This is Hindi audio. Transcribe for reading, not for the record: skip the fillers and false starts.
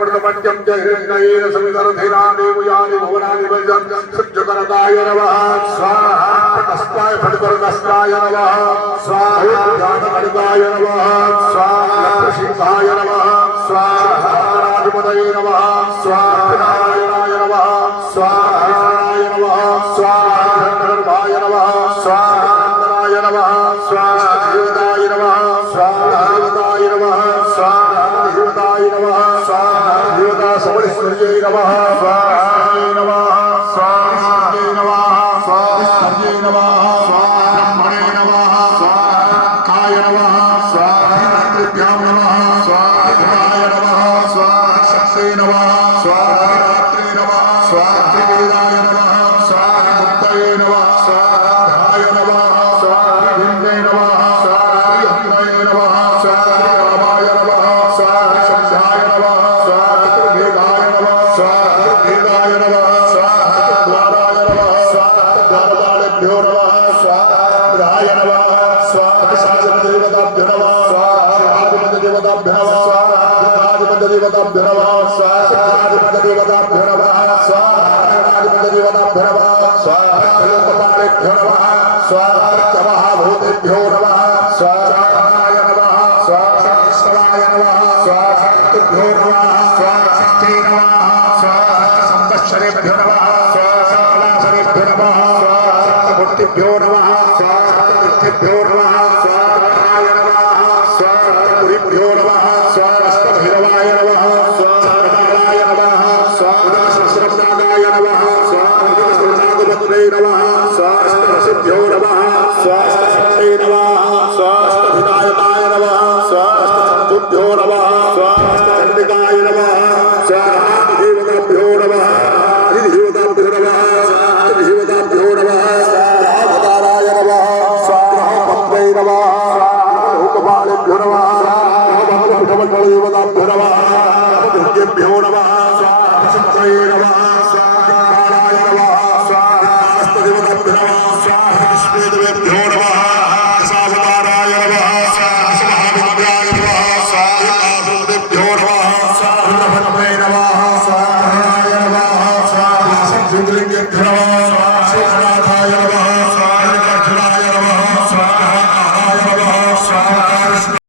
वर्तमन्यं च हिरण्येन सवितरधिराणि मुयानि भुवनानि वज्रं सज्जकरदाय नमः स्वाहा तस्माय फटकरदस्ताय नमः स्वाहा ज्ञानकरदाय नमः स्वाहा लक्ष्मीकाय नमः स्वाहा राजपदये नमः स्वाहा नारायणाय नमः स्वाहा नारायणाय नमः स्वाहा धर्माय नमः स्वाहा नंदनाय नमः स्वाहा देवताय नमः स्वाहा देवताय नमः स्वाहा देवताय नमः स्वाहा देवता सबलेश्वर्यै नमः स्वाहा नमः स्वाहा नमः स्वाहा नमः स्वाहा ब्रह्मणे नमः स्वाहा काय नमः स्वाहा रात्रिभ्यां नमः स्वाहा धनाय नमः स्वाहा शक्ते नमः स्वाहा रात्रे नमः स्वाहा वेदाय नमः स्वाहा मुक्तये नमः स्वाहा धाय नमः स्वाहा हिंदे नमः स्वाहा यज्ञये नमः स्वाहा रामाय नमः स्वाहा संध्याय नमः स्वाहा चतुर्भेदाय नमः स्वाहा भेदाय नमः स्वाहा द्वाराय नमः स्वाहा द्वारपालेभ्यो नमः स्वाहा राय नमः स्वाहा शासनदेवताभ्यो नमः स्वाहा राजपददेवताभ्यो नमः स्वाहा राजपददेवताभ्यो नमः स्वाहा राजपददेवताभ्यो नमः स्वाहा राजपददेवताभ्यो नमः स्वाहा लोकपालेभ्यो नमः स्वाहा महाभूतेभ्यो नमः स्वाहाय नमः स्वाहा विष्णवाय नमः स्वाहा तुभ्यो नमः स्वाहा शक्ते नमः स्वाहा संवत्सरेभ्यो नमः स्वाहा कलासरेभ्यो नमः स्वाहा सप्तमूर्तिभ्यो नमः स्वाहा तीर्थेभ्यो नमः स्वाहाय नमः स्वाहा पुरीभ्यो नमः स्वाहा अष्टभैरवाय नमः स्वाहा कालाय नमः स्वाहा सहस्रनागाय नमः स्वाहा नागपत्रे नमः स्वाहा अष्टसिद्ध्यो नमः स्वाहा शक्ते नमः स्वाहा अष्टविनायकाय नमः स्वाहा अष्टचतुर्भ्यो नमः स्वाहा अष्टचण्डिकाय नमः स्वाहा देवताभ्यो नमः अधिदेवताभ्यो नमः अधिदेवताभ्यो नमः स्वाहा अवताराय नमः स्वाहा पत्रे नमः स्वाहा लोकपालेभ्यो नमः स्वाहा देवताभ्यो नमः दुर्गेभ्यो नमः स्वाहा शक्तये नमः